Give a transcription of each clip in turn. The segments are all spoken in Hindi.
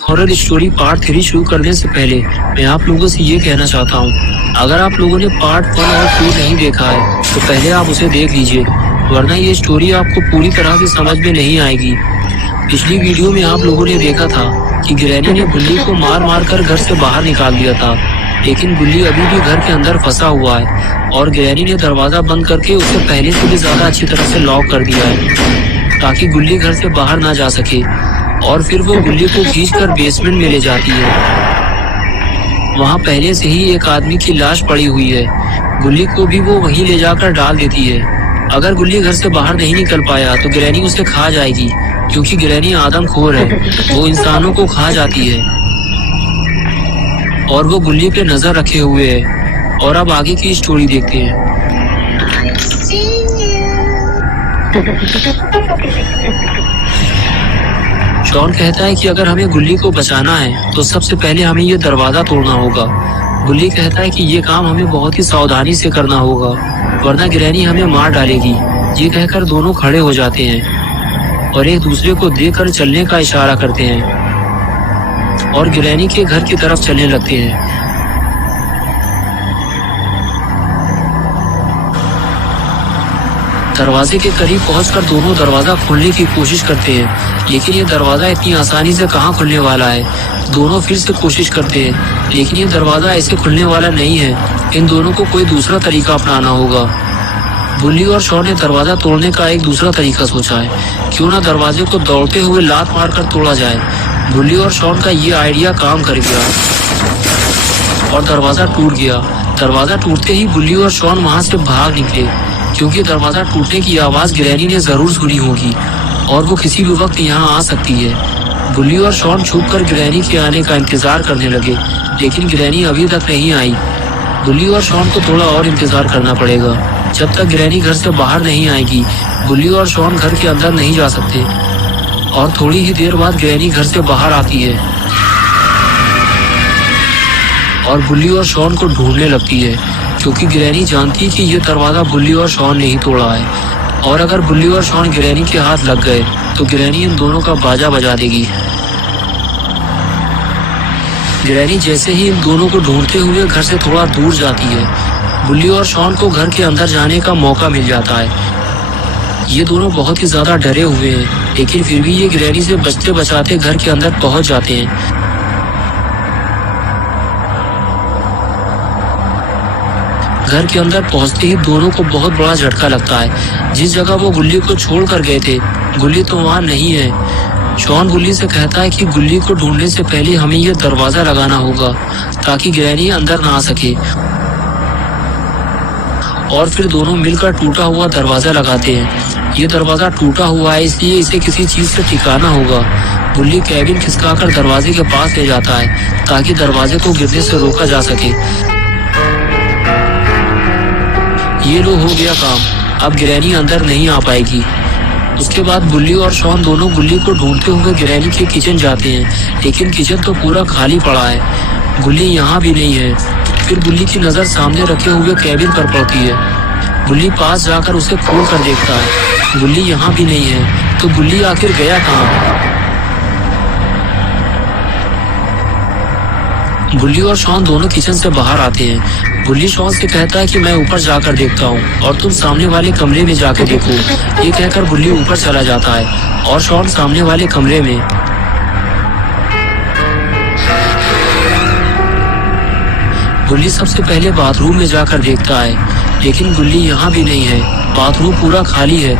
हॉरर स्टोरी पार्ट 3 शुरू करने से पहले मैं आप लोगों से ये कहना चाहता हूँ, अगर आप लोगों ने पार्ट 1 और 2 नहीं देखा है तो पहले आप उसे देख लीजिए, वरना ये स्टोरी आपको पूरी तरह से समझ में नहीं आएगी। पिछली वीडियो में आप लोगों ने देखा था कि ग्रैनी ने गुल्ली को मार मार कर घर से बाहर निकाल दिया था, लेकिन गुल्ली अभी भी घर के अंदर फंसा हुआ है और ग्रैनी ने दरवाजा बंद करके उसे पहले से भी ज्यादा अच्छी तरह से लॉक कर दिया है ताकि गुल्ली घर से बाहर ना जा सके। और फिर वो गुल्ली को खींचकर बेसमेंट में ले जाती है। वहाँ पहले से ही एक आदमी की लाश पड़ी हुई है। गुल्ली को भी वो वहीं ले जाकर डाल देती है। अगर गुल्ली घर से बाहर नहीं निकल पाया तो ग्रैनी उसे खा जाएगी, क्योंकि ग्रैनी आदमखोर है, वो इंसानों को खा जाती है। और वो गुल्ली पे नजर रखे हुए है। और अब आगे की स्टोरी देखते हैं। शॉन कहता है कि अगर हमें गुल्ली को बचाना है तो सबसे पहले हमें ये दरवाजा तोड़ना होगा। गुल्ली कहता है कि ये काम हमें बहुत ही सावधानी से करना होगा, वरना ग्रैनी हमें मार डालेगी। ये कहकर दोनों खड़े हो जाते हैं और एक दूसरे को देखकर चलने का इशारा करते हैं और ग्रैनी के घर की तरफ चलने लगते हैं। दरवाजे के करीब पहुंचकर दोनों दरवाजा खोलने की कोशिश करते हैं, लेकिन ये दरवाजा इतनी आसानी से कहां खुलने वाला है। दोनों फिर से कोशिश करते हैं, लेकिन ये दरवाजा ऐसे खुलने वाला नहीं है। इन दोनों को कोई दूसरा तरीका अपनाना होगा। गुल्ली और शॉन ने दरवाजा तोड़ने का एक दूसरा तरीका सोचा है। क्यों ना दरवाजे को दौड़ते हुए लात मारकर तोड़ा जाए। गुल्ली और शॉन का ये आइडिया काम कर गया और दरवाजा टूट गया। दरवाजा टूटते ही गुल्ली और शॉन वहां से भाग निकले, क्योंकि दरवाजा टूटने की आवाज ग्रैनी ने जरूर सुनी होगी और वो किसी भी वक्त यहाँ आ सकती है। गुल्ली और शॉन छुपकर ग्रैनी के आने का इंतजार करने लगे, लेकिन ग्रैनी अभी तक नहीं आई। गुल्ली और शॉन को थोड़ा और इंतजार करना पड़ेगा। जब तक ग्रैनी घर से बाहर नहीं आएगी, गुल्ली और शॉन घर के अंदर नहीं जा सकते। और थोड़ी ही देर बाद ग्रैनी घर से बाहर आती है और गुल्ली और शॉन को ढूंढने लगती है, क्योंकि ग्रैनी जानती है कि ये दरवाजा गुल्ली और शॉन ने ही तोड़ा है। और अगर गुल्ली और शॉन ग्रैनी के हाथ लग गए तो ग्रैनी इन दोनों का बाजा बजा देगी। ग्रैनी जैसे ही इन दोनों को ढूंढते हुए घर से थोड़ा दूर जाती है, गुल्ली और शॉन को घर के अंदर जाने का मौका मिल जाता है। ये दोनों बहुत ही ज्यादा डरे हुए हैं, लेकिन फिर भी ये ग्रैनी से बचते बचाते घर के अंदर पहुंच जाते हैं। घर के अंदर पहुंचते ही दोनों को बहुत बड़ा झटका लगता है। जिस जगह वो गुल्ली को छोड़ कर गए थे, गुल्ली तो वहाँ नहीं है। शॉन गुल्ली से कहता है कि गुल्ली को ढूंढने से पहले हमें यह दरवाजा लगाना होगा ताकि ग्रैनी अंदर ना आ सके। और फिर दोनों मिलकर टूटा हुआ दरवाजा लगाते हैं। ये दरवाजा टूटा हुआ है, इसलिए इसे किसी चीज से ठिकाना होगा। गुल्ली कैबिन खिसकाकर दरवाजे के पास ले जाता है ताकि दरवाजे को गिरने से रोका जा सके। ये लो, हो गया काम। अब ग्रैनी अंदर नहीं आ पाएगी। उसके बाद गुल्ली और शॉन दोनों गुल्ली को ढूंढते हुए ग्रैनी के किचन जाते हैं, लेकिन किचन तो पूरा खाली पड़ा है। गुल्ली यहाँ भी नहीं है। फिर गुल्ली की नजर सामने रखे हुए कैबिन पर पड़ती है। गुल्ली पास जाकर उसे खोल कर देखता है। गुल्ली यहाँ भी नहीं है। तो गुल्ली आखिर गया कहाँ? गुल्ली और शॉन दोनों किचन से बाहर आते हैं। गुल्ली शॉन से कहता है कि मैं ऊपर जाकर देखता हूँ और तुम सामने वाले कमरे में जाकर देखो। ये कहकर गुल्ली ऊपर चला जाता है और शॉन सामने वाले कमरे में। गुल्ली सबसे पहले बाथरूम में जाकर देखता है, लेकिन गुल्ली यहाँ भी नहीं है। बाथरूम पूरा खाली है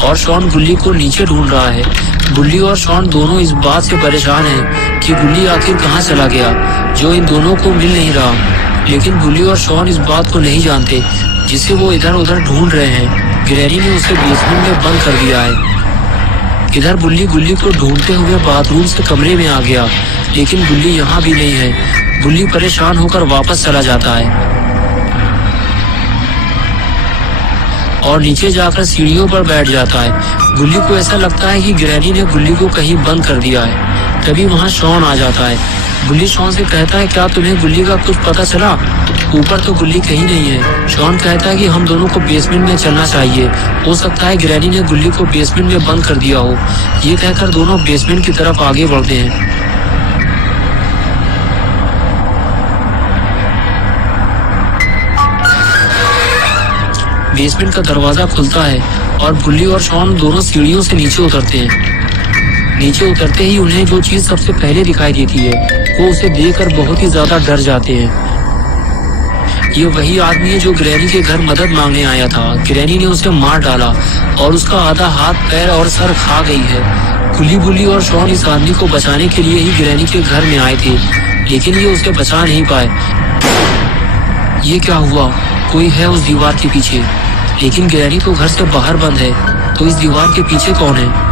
और शॉन गुल्ली को नीचे ढूंढ रहा है। गुल्ली और शॉन दोनों इस बात से परेशान हैं कि गुल्ली आखिर कहाँ चला गया, जो इन दोनों को मिल नहीं रहा। लेकिन गुल्ली और शॉन इस बात को नहीं जानते, जिसे वो इधर उधर ढूंढ रहे हैं। ग्रैनी ने उसे बेसमेंट में बंद कर दिया है। इधर गुल्ली को ढूंढते हुए बाथरूम से कमरे में आ गया, लेकिन गुल्ली यहाँ भी नहीं है। गुल्ली परेशान होकर वापस चला जाता है और नीचे जाकर सीढ़ियों पर बैठ जाता है। गुल्ली को ऐसा लगता है कि ग्रैनी ने गुल्ली को कहीं बंद कर दिया है। तभी वहाँ शॉन आ जाता है। बुल्ली शॉन से कहता है, क्या तुम्हें गुल्ली का कुछ पता चला? ऊपर तो गुल्ली कहीं नहीं है। शॉन कहता है कि हम दोनों को बेसमेंट में चलना चाहिए, हो सकता है ग्रैनी ने गुल्ली को बेसमेंट में बंद कर दिया हो। ये कहकर दोनों बेसमेंट की तरफ आगे बढ़ते हैं। बेसमेंट का दरवाजा खुलता है और बुल्ली और शॉन दोनों सीढ़ियों से नीचे उतरते हैं। नीचे उतरते ही उन्हें जो चीज सबसे पहले दिखाई देती है वो उसे देखकर बहुत ही ज्यादा डर जाते हैं। ये वही आदमी है जो ग्रैनी के घर मदद मांगने आया था। ग्रैनी ने उसे मार डाला और उसका आधा हाथ, पैर और सर खा गई है। गुल्ली, बुल्ली और शॉन इस आदमी को बचाने के लिए ही ग्रैनी के घर में आए थे, लेकिन ये उसे बचा नहीं पाए। ये क्या हुआ? कोई है उस दीवार के पीछे, लेकिन ग्रैनी तो घर से बाहर बंद है, तो इस दीवार के पीछे कौन है?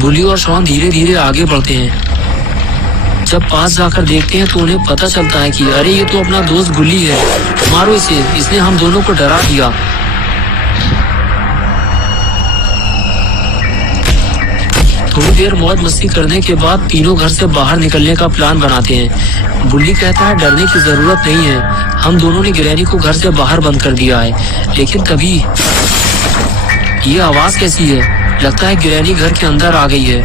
बुल्ली और शॉन धीरे धीरे आगे बढ़ते हैं। जब पास जाकर देखते हैं तो उन्हें पता चलता है कि अरे ये तो अपना दोस्त गुल्ली है, मारो इसे, इसने हम दोनों को डरा दिया। थोड़ी देर मौज मस्ती करने के बाद तीनों घर से बाहर निकलने का प्लान बनाते हैं। बुल्ली कहता है, डरने की जरूरत नहीं है, हम दोनों ने ग्रैनी को घर से बाहर बंद कर दिया है। लेकिन तभी ये आवाज कैसी है? लगता है ग्रैनी घर के अंदर आ गई है,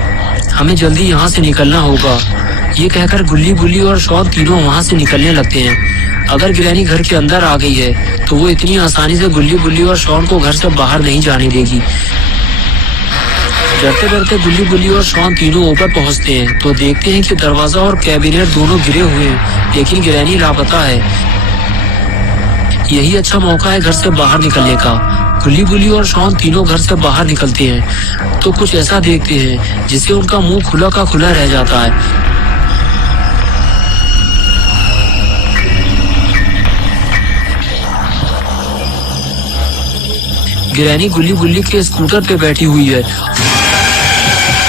हमें जल्दी यहाँ से निकलना होगा। ये कहकर गुल्ली, बुल्ली और शॉन तीनों वहाँ से निकलने लगते हैं। अगर ग्रैनी घर के अंदर आ गई है तो वो इतनी आसानी से गुल्ली, बुल्ली और शॉन को घर से बाहर नहीं जाने देगी। डरते डरते गुल्ली, बुल्ली और शॉन तीनों ऊपर पहुंचते हैं तो देखते हैं कि दरवाजा और कैबिनेट दोनों गिरे हुए हैं, लेकिन ग्रैनी लापता है। यही अच्छा मौका है घर से बाहर निकलने का। गुल्ली, बुल्ली और शॉन तीनों घर से बाहर निकलते हैं तो कुछ ऐसा देखते हैं जिससे उनका मुंह खुला का खुला रह जाता है। ग्रैनी गुल्ली, बुल्ली के स्कूटर पे बैठी हुई है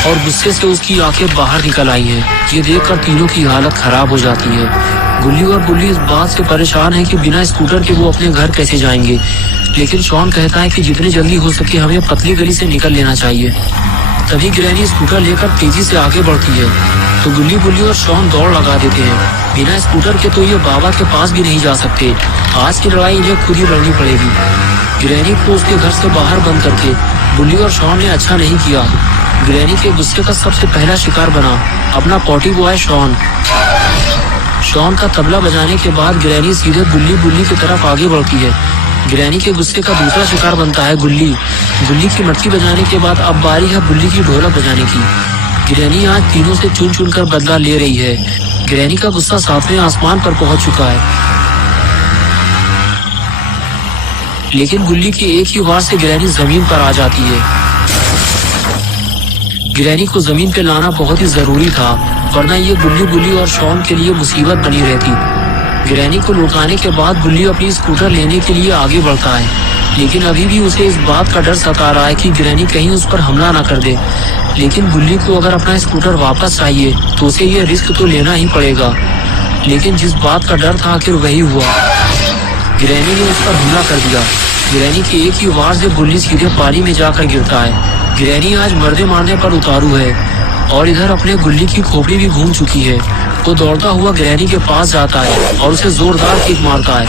और गुस्से से उसकी आंखें बाहर निकल आई हैं। ये देखकर तीनों की हालत खराब हो जाती है। गुल्ली और बुल्ली इस बात से परेशान है कि बिना स्कूटर के वो अपने घर कैसे जाएंगे, लेकिन शॉन कहता है कि जितनी जल्दी हो सके हमें पतली गली से निकल लेना चाहिए। तभी ग्रैनी स्कूटर लेकर तेजी से आगे बढ़ती है तो गुल्ली, बुल्ली और शॉन दौड़ लगा देते हैं। बिना स्कूटर के तो ये बाबा के पास भी नहीं जा सकते। आज की लड़ाई इन्हें खुद ही लड़नी पड़ेगी। ग्रैनी को उसके घर से बाहर बंद करके बुल्ली और शॉन ने अच्छा नहीं किया। ग्रैनी के गुस्से का सबसे पहला शिकार बना अपना पॉटी बॉय शॉन। शॉन का तबला बजाने के बाद ग्रैनी सीधे गुल्ली, बुल्ली की तरफ आगे बढ़ती है। ग्रैनी के गुस्से का दूसरा शिकार बनता है गुल्ली। गुल्ली की मटकी बजाने के बाद अब बारी है बुल्ली की ढोलक बजाने की। ग्रैनी आज तीनों से चुन चुन कर बदला ले रही है। ग्रैनी का गुस्सा सातवें आसमान पर पहुंच चुका है, लेकिन गुल्ली की एक ही वार से ग्रैनी जमीन पर आ जाती है। ग्रैनी को जमीन पे लाना बहुत ही जरूरी था, वरना ये गुल्ली, बुल्ली और शॉन के लिए मुसीबत बनी रहती। ग्रैनी को लुटाने के बाद गुल्ली अपनी स्कूटर लेने के लिए आगे बढ़ता है, लेकिन अभी भी उसे इस बात का डर सता रहा है कि ग्रैनी कहीं उस पर हमला ना कर दे। लेकिन गुल्ली को अगर अपना स्कूटर वापस चाहिए तो उसे ये रिस्क तो लेना ही पड़ेगा। लेकिन जिस बात का डर था आखिर वही हुआ। ग्रैनी ने उस पर हमला कर दिया। ग्रैनी की एक ही वार से गुल्ली सीधे पानी में जाकर गिरता है। ग्रैनी आज मर्दे मारने पर उतारू है और इधर अपने गुल्ली की खोपड़ी भी घूम चुकी है। वो दौड़ता हुआ ग्रैनी के पास जाता है और उसे जोरदार किक मारता है।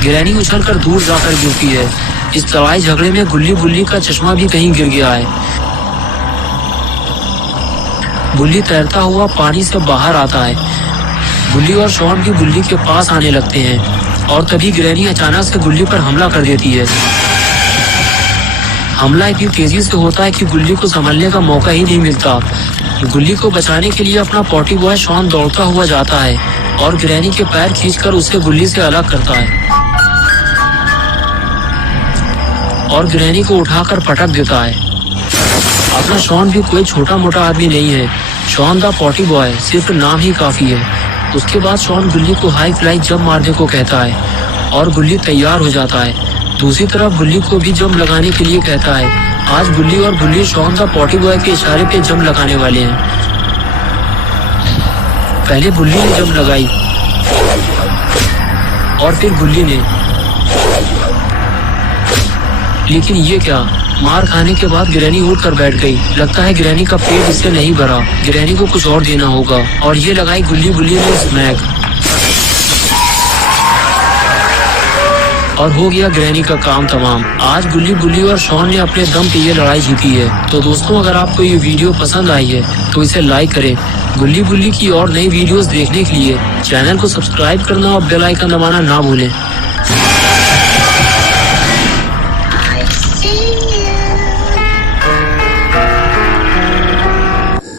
ग्रैनी उछलकर दूर जाकर गिरती है। इस लड़ाई झगड़े में गुल्ली, बुल्ली का चश्मा भी कहीं गिर गया है। गुल्ली तैरता हुआ पानी से बाहर आता है। गुल्ली और शॉन भी गुल्ली के पास आने लगते हैं और तभी ग्रैनी अचानक से गुल्ली पर हमला कर देती है। हमला इतनी तेजी से होता है कि गुल्ली को संभलने का मौका ही नहीं मिलता। गुल्ली को बचाने के लिए अपना पॉटी बॉय शॉन दौड़ता हुआ जाता है और ग्रैनी के पैर खींचकर उसे गुल्ली से अलग करता है और ग्रैनी को उठाकर पटक देता है। अपना शॉन भी कोई छोटा मोटा आदमी नहीं है। शॉन द पॉटी बॉय सिर्फ नाम ही काफी है। उसके बाद शॉन गुल्ली को हाई फ्लाई जंप मारने को कहता है और गुल्ली तैयार हो जाता है। दूसरी तरफ गुल्ली को भी जंप लगाने के लिए कहता है। आज गुल्ली और बुल्ली शॉन द पॉटी बॉय के इशारे पे जंप लगाने वाले हैं। पहले बुल्ली ने जंप लगाई और फिर गुल्ली ने, लेकिन ये क्या, मार खाने के बाद ग्रैनी उठ कर बैठ गई। लगता है ग्रैनी का पेट इससे नहीं भरा, ग्रैनी को कुछ और देना होगा। और ये लगाई गुल्ली बुल्ली ने स्मैक और हो गया ग्रैनी का काम तमाम। आज गुल्ली बुल्ली और शॉन ने अपने दम पे ये लड़ाई जीती है। तो दोस्तों अगर आपको ये वीडियो पसंद आई है तो इसे लाइक करें। गुल्ली बुल्ली की और नई वीडियोस देखने के लिए चैनल को सब्सक्राइब करना और बेल आइकन दबाना ना भूलें।